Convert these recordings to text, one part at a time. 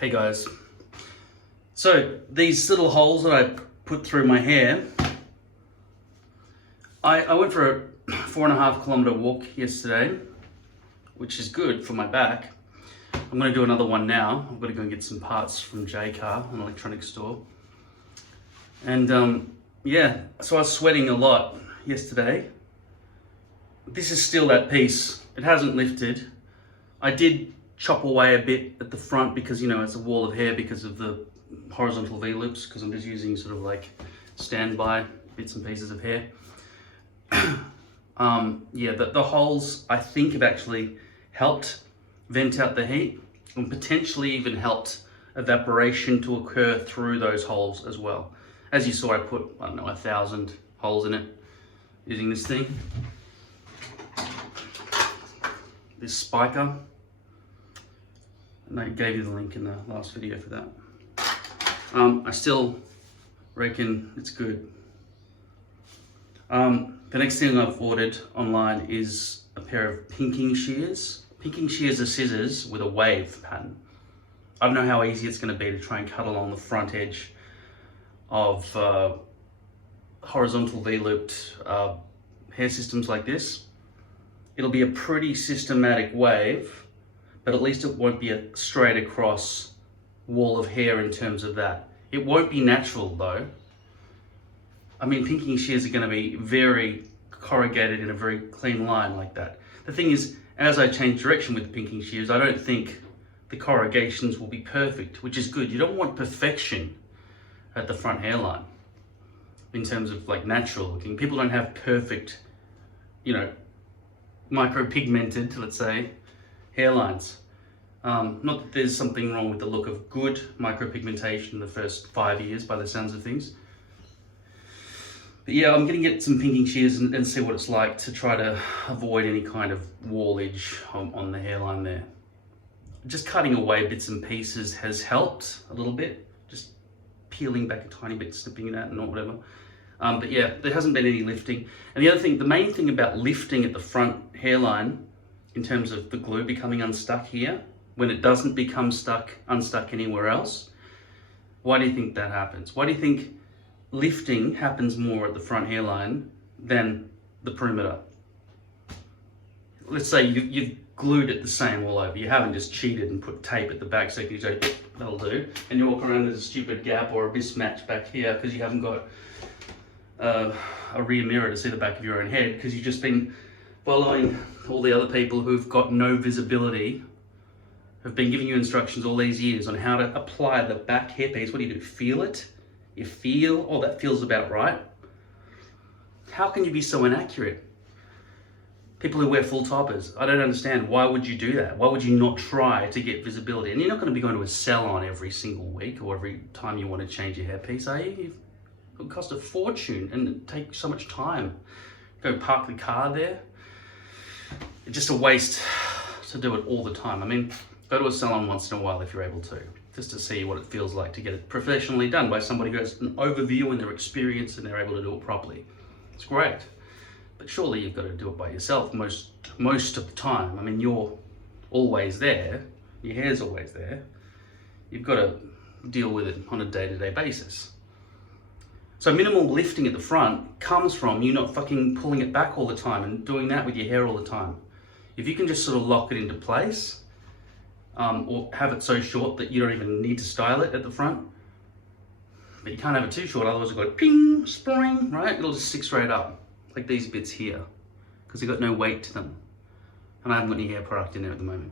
Hey guys, so these little holes that I put through my hair, I went for a 4.5 kilometer walk yesterday, which is good for my back. I'm going to do another one now. I'm going to go and get some parts from J-Car, an electronics store. And yeah, so I was sweating a lot yesterday. This is still that piece. It hasn't lifted. I did chop away a bit at the front because, you know, it's a wall of hair because of the horizontal V-loops, because I'm just using sort of like standby bits and pieces of hair. Yeah, the holes I think have actually helped vent out the heat and potentially even helped evaporation to occur through those holes as well. As you saw, I put, I don't know, 1,000 holes in it using this thing. This spiker. And I gave you the link in the last video for that. I still reckon it's good. The next thing I've ordered online is a pair of pinking shears. Pinking shears are scissors with a wave pattern. I don't know how easy it's going to be to try and cut along the front edge of horizontal V-looped hair systems like this. It'll be a pretty systematic wave, but at least it won't be a straight across wall of hair in terms of that. It won't be natural though. I mean, pinking shears are going to be very corrugated in a very clean line like that. The thing is, as I change direction with the pinking shears, I don't think the corrugations will be perfect, which is good. You don't want perfection at the front hairline in terms of like natural looking. People don't have perfect, you know, micropigmented, let's say, hairlines. Not that there's something wrong with the look of good micropigmentation in the first 5 years by the sounds of things. But yeah, I'm going to get some pinking shears and see what it's like to try to avoid any kind of wallage on the hairline there. Just cutting away bits and pieces has helped a little bit. Just peeling back a tiny bit, snipping it out and whatever. But yeah, there hasn't been any lifting. And the other thing, the main thing about lifting at the front hairline in terms of the glue becoming unstuck here, when it doesn't become unstuck anywhere else, why do you think that happens? Why do you think lifting happens more at the front hairline than the perimeter? Let's say you've glued it the same all over. You haven't just cheated and put tape at the back so you can say, that'll do. And you walk around with a stupid gap or a mismatch back here because you haven't got a rear mirror to see the back of your own head, because you've just been following all the other people who've got no visibility, have been giving you instructions all these years on how to apply the back hairpiece. What do? Feel it? You feel, oh, that feels about right. How can you be so inaccurate? People who wear full toppers, I don't understand. Why would you do that? Why would you not try to get visibility? And you're not going to be going to a salon every single week or every time you want to change your hairpiece, are you? It would cost a fortune and take so much time. Go park the car there. It's just a waste to do it all the time. I mean, go to a salon once in a while if you're able to, just to see what it feels like to get it professionally done by somebody who has an overview and their experience and they're able to do it properly. It's great. But surely you've got to do it by yourself most of the time. I mean, you're always there. Your hair's always there. You've got to deal with it on a day-to-day basis. So minimal lifting at the front comes from you not fucking pulling it back all the time and doing that with your hair all the time. If you can just sort of lock it into place, or have it so short that you don't even need to style it at the front, but you can't have it too short, otherwise it'll go ping, spring, right? It'll just stick straight up, like these bits here, because they've got no weight to them. And I haven't got any hair product in there at the moment.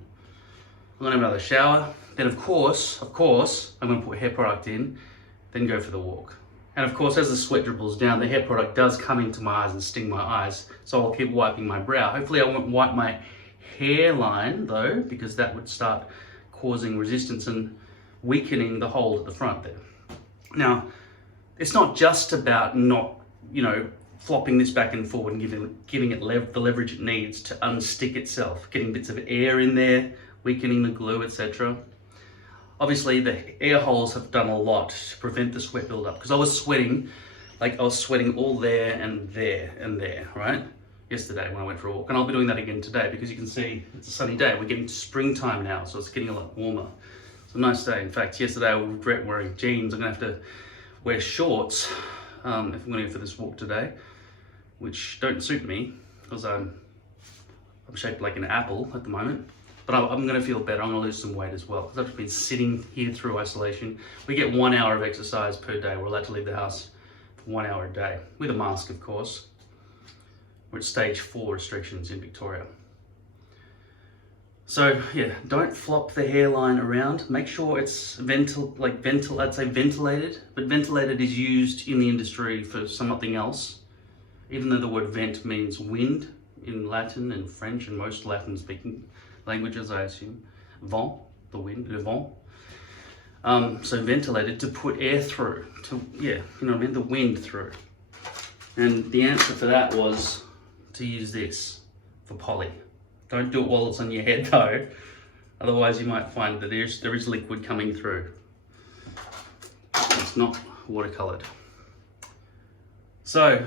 I'm gonna have another shower. Then of course, I'm gonna put hair product in, then go for the walk. And of course, as the sweat dribbles down, the hair product does come into my eyes and sting my eyes, so I'll keep wiping my brow. Hopefully I won't wipe my hairline though, because that would start causing resistance and weakening the hold at the front there. Now, it's not just about not, you know, flopping this back and forward and giving it the leverage it needs to unstick itself, getting bits of air in there, weakening the glue, etc. Obviously, the air holes have done a lot to prevent the sweat buildup, because I was sweating all there and there and there, right? Yesterday when I went for a walk, and I'll be doing that again today because you can see it's a sunny day. We're getting to springtime now, so it's getting a lot warmer. It's a nice day. In fact, yesterday I regret wearing jeans. I'm gonna have to wear shorts if I'm gonna go for this walk today, which don't suit me because I'm shaped like an apple at the moment. But I'm gonna feel better. I'm gonna lose some weight as well because I've just been sitting here through isolation. We get 1 hour of exercise per day. We're allowed to leave the house for 1 hour a day with a mask, of course. We're at stage 4 restrictions in Victoria. So yeah, don't flop the hairline around. Make sure it's I'd say ventilated, but ventilated is used in the industry for something else. Even though the word vent means wind in Latin and French and most Latin speaking languages, I assume. Vent, the wind, le vent. So ventilated, to put air through, the wind through. And the answer for that was to use this for poly. Don't do it while it's on your head though, otherwise you might find that there is liquid coming through. It's not watercolored. So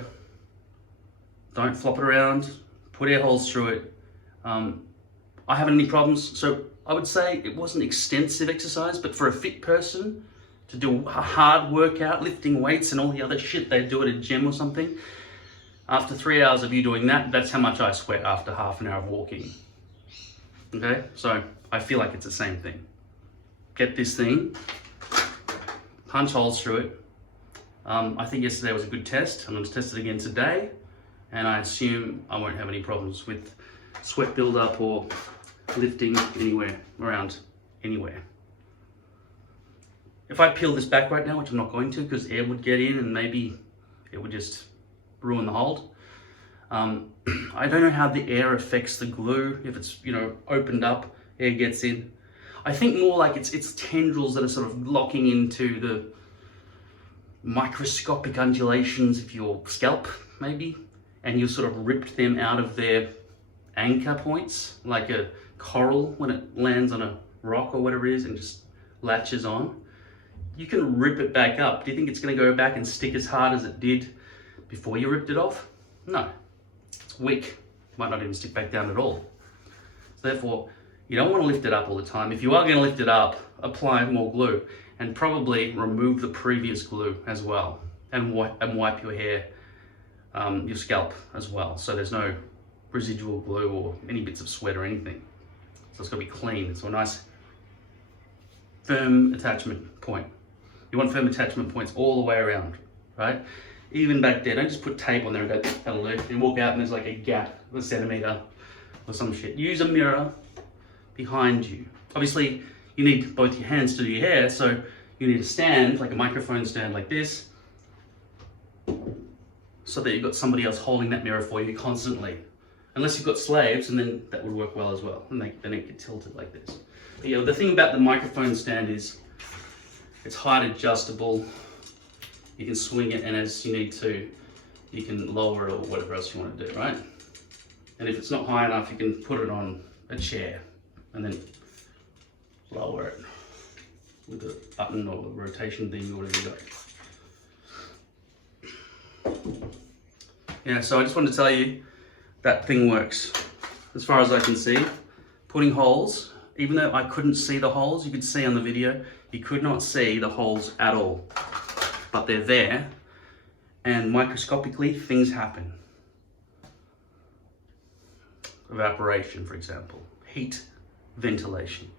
don't flop it around, put air holes through it. I haven't any problems, so I would say it wasn't extensive exercise, but for a fit person to do a hard workout, lifting weights and all the other shit they do at a gym or something, after 3 hours of you doing that, that's how much I sweat after half an hour of walking. Okay, so I feel like it's the same thing. Get this thing, punch holes through it. I think yesterday was a good test. I'm going to test it again today, and I assume I won't have any problems with sweat buildup or lifting around anywhere. If I peel this back right now, which I'm not going to because air would get in and maybe it would just ruin the hold. I don't know how the air affects the glue. If it's opened up, air gets in. I think more like it's tendrils that are sort of locking into the microscopic undulations of your scalp, maybe, and you sort of ripped them out of their anchor points, like a coral when it lands on a rock or whatever it is and just latches on. You can rip it back up. Do you think it's going to go back and stick as hard as it did before you ripped it off? No, it's weak. Might not even stick back down at all. So therefore, you don't want to lift it up all the time. If you are going to lift it up, apply more glue and probably remove the previous glue as well, and wipe your hair, your scalp as well, so there's no residual glue or any bits of sweat or anything. So it's got to be clean. So a nice firm attachment point. You want firm attachment points all the way around, right? Even back there, don't just put tape on there and go, that'll do. And walk out and there's like a gap of a centimeter or some shit. Use a mirror behind you. Obviously, you need both your hands to do your hair, so you need a stand, like a microphone stand like this, so that you've got somebody else holding that mirror for you constantly. Unless you've got slaves, and then that would work well as well. And then it get tilted like this. But yeah, the thing about the microphone stand is it's height adjustable. You can swing it, and as you need to, you can lower it or whatever else you want to do, right? And if it's not high enough, you can put it on a chair and then lower it with a button or a rotation thing or whatever you got. Yeah, so I just wanted to tell you that thing works. As far as I can see, putting holes, even though I couldn't see the holes, you could see on the video, you could not see the holes at all. But they're there, and microscopically things happen. Evaporation, for example, heat, ventilation.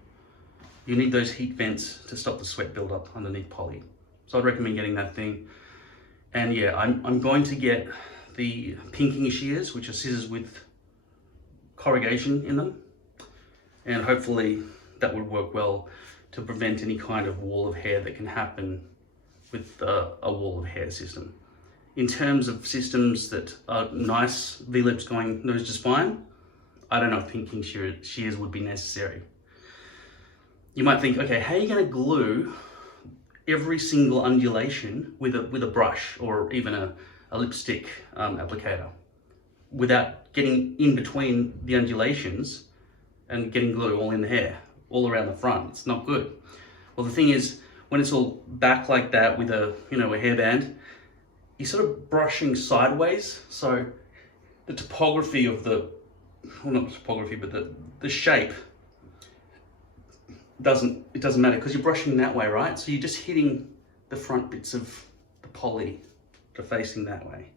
You need those heat vents to stop the sweat buildup underneath poly. So I'd recommend getting that thing. And yeah, I'm going to get the pinking shears, which are scissors with corrugation in them. And hopefully that would work well to prevent any kind of wall of hair that can happen with a wall of hair system. In terms of systems that are nice, V-lips going nose to spine, I don't know if pinking shears would be necessary. You might think, okay, how are you going to glue every single undulation with a brush or even a lipstick applicator without getting in between the undulations and getting glue all in the hair, all around the front? It's not good. Well, the thing is, when it's all back like that with a hairband, you're sort of brushing sideways. So the topography of the shape doesn't matter because you're brushing that way, right? So you're just hitting the front bits of the poly to facing that way.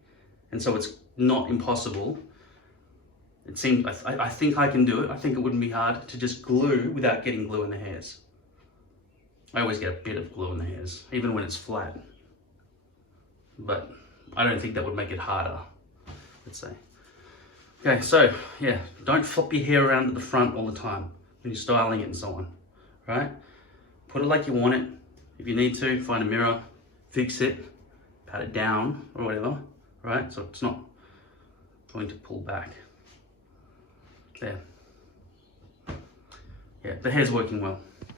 And so it's not impossible. It seems, I think I can do it. I think it wouldn't be hard to just glue without getting glue in the hairs. I always get a bit of glue in the hairs, even when it's flat. But I don't think that would make it harder, let's say. Okay, so yeah, don't flop your hair around at the front all the time when you're styling it and so on, right? Put it like you want it. If you need to, find a mirror, fix it, pat it down or whatever, right? So it's not going to pull back. There. Yeah, the hair's working well.